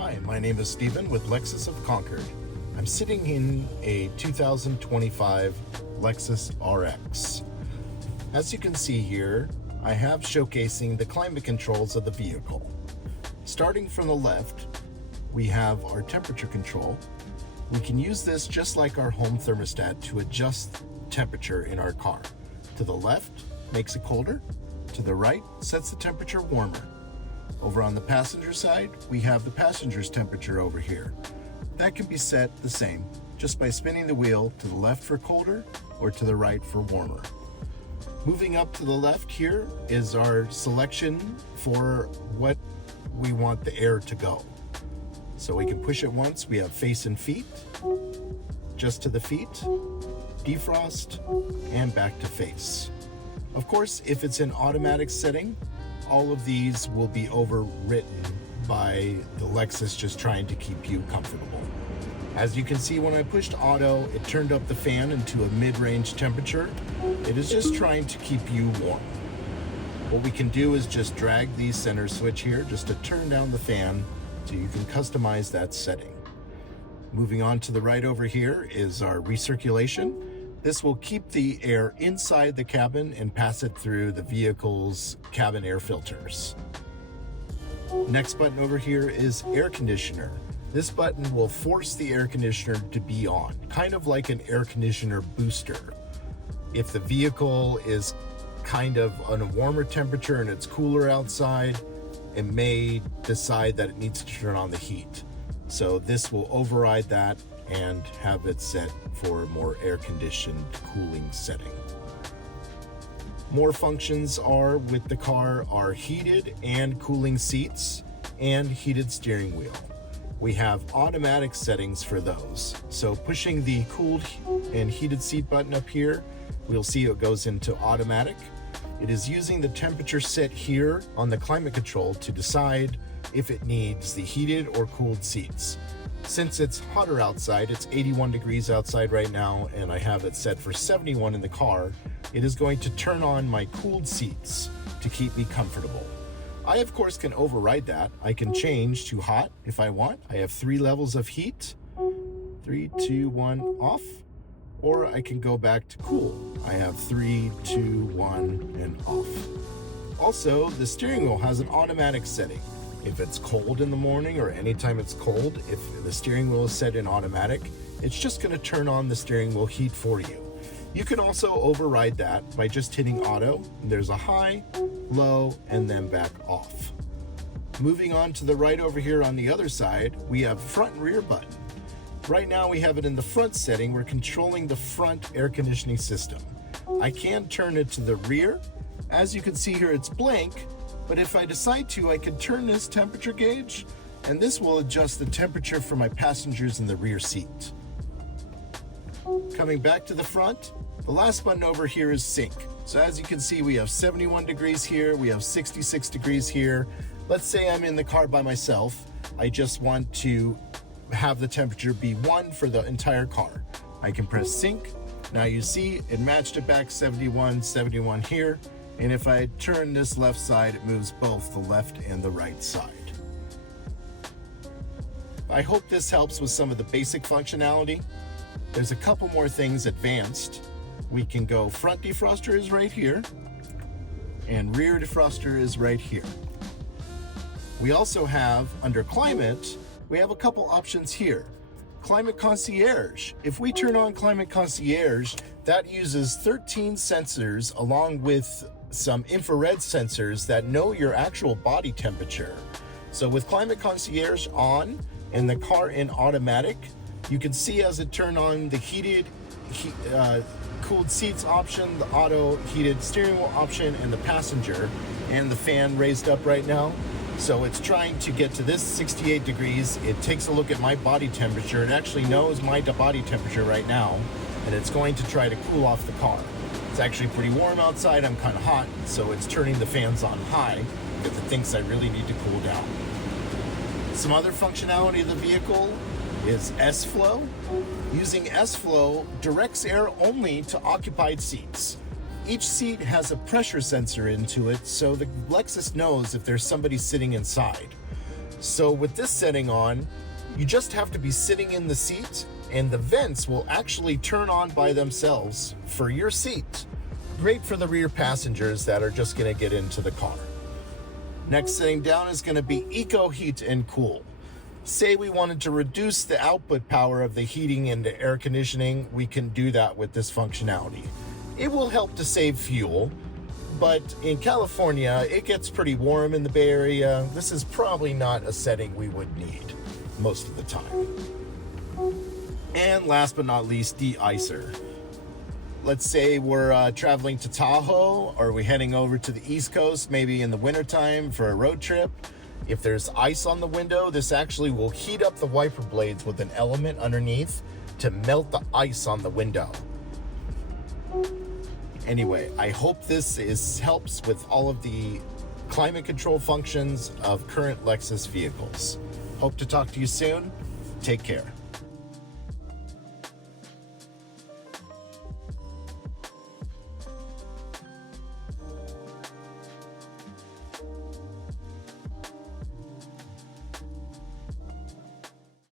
Hi, my name is Stephen with Lexus of Concord. I'm sitting in a 2025 Lexus RX. As you can see here, I have showcasing the climate controls of the vehicle. Starting from the left, we have our temperature control. We can use this just like our home thermostat to adjust temperature in our car. To the left makes it colder, to the right sets the temperature warmer. Over on the passenger side, we have the passenger's temperature over here. That can be set the same, just by spinning the wheel to the left for colder or to the right for warmer. Moving up to the left here is our selection for what we want the air to go. So we can push it once, we have face and feet, just to the feet, defrost, and back to face. Of course, if it's in automatic setting, all of these will be overwritten by the Lexus just trying to keep you comfortable. As you can see, when I pushed auto, it turned up the fan into a mid-range temperature. It is just trying to keep you warm. What we can do is just drag the center switch here just to turn down the fan so you can customize that setting. Moving on to the right over here is our recirculation. This will keep the air inside the cabin and pass it through the vehicle's cabin air filters. Next button over here is air conditioner. This button will force the air conditioner to be on, kind of like an air conditioner booster. If the vehicle is kind of on a warmer temperature and it's cooler outside, it may decide that it needs to turn on the heat. So this will override that and have it set for a more air-conditioned cooling setting. More functions are with the car are heated and cooling seats and heated steering wheel. We have automatic settings for those. So pushing the cooled and heated seat button up here, we'll see it goes into automatic. It is using the temperature set here on the climate control to decide if it needs the heated or cooled seats. Since it's hotter outside, it's 81 degrees outside right now, and I have it set for 71 in the car, it is going to turn on my cooled seats to keep me comfortable. I, of course, can override that. I can change to hot if I want. I have 3 levels of heat, 3, 2, 1, off, or I can go back to cool. I have 3, 2, 1, and off. Also, the steering wheel has an automatic setting. If it's cold in the morning or anytime it's cold, if the steering wheel is set in automatic, it's just going to turn on the steering wheel heat for you. You can also override that by just hitting auto. There's a high, low, and then back off. Moving on to the right over here on the other side, we have front and rear button. Right now we have it in the front setting. We're controlling the front air conditioning system. I can turn it to the rear. As you can see here, it's blank. But if I decide to, I can turn this temperature gauge, and this will adjust the temperature for my passengers in the rear seat. Coming back to the front, the last button over here is sync. So as you can see, we have 71 degrees here, we have 66 degrees here. Let's say I'm in the car by myself. I just want to have the temperature be 1 for the entire car. I can press sync. Now you see it matched it back 71, 71 here. And if I turn this left side, it moves both the left and the right side. I hope this helps with some of the basic functionality. There's a couple more things advanced. We can go front defroster is right here, and rear defroster is right here. We also have, under climate, we have a couple options here. Climate Concierge. If we turn on Climate Concierge, that uses 13 sensors along with some infrared sensors that know your actual body temperature. So with Climate Concierge on and the car in automatic, you can see as it turned on the cooled seats option, the auto heated steering wheel option, and the passenger, and the fan raised up right now. So it's trying to get to this 68 degrees. It takes a look at my body temperature. It actually knows my body temperature right now, and it's going to try to cool off the car. It's actually pretty warm outside. I'm kind of hot, so it's turning the fans on high because it thinks I really need to cool down. Some other functionality of the vehicle is S-Flow. Using S-Flow directs air only to occupied seats. Each seat has a pressure sensor into it, so the Lexus knows if there's somebody sitting inside. So with this setting on, you just have to be sitting in the seat and the vents will actually turn on by themselves for your seat. Great for the rear passengers that are just gonna get into the car. Next setting down is gonna be Eco Heat and Cool. Say we wanted to reduce the output power of the heating and the air conditioning, we can do that with this functionality. It will help to save fuel, but in California, it gets pretty warm in the Bay Area. This is probably not a setting we would need most of the time. And last but not least, de-icer. Let's say we're traveling to Tahoe, or we're heading over to the East Coast, maybe in the wintertime for a road trip. If there's ice on the window, this actually will heat up the wiper blades with an element underneath to melt the ice on the window. Anyway, I hope this helps with all of the climate control functions of current Lexus vehicles. Hope to talk to you soon. Take care.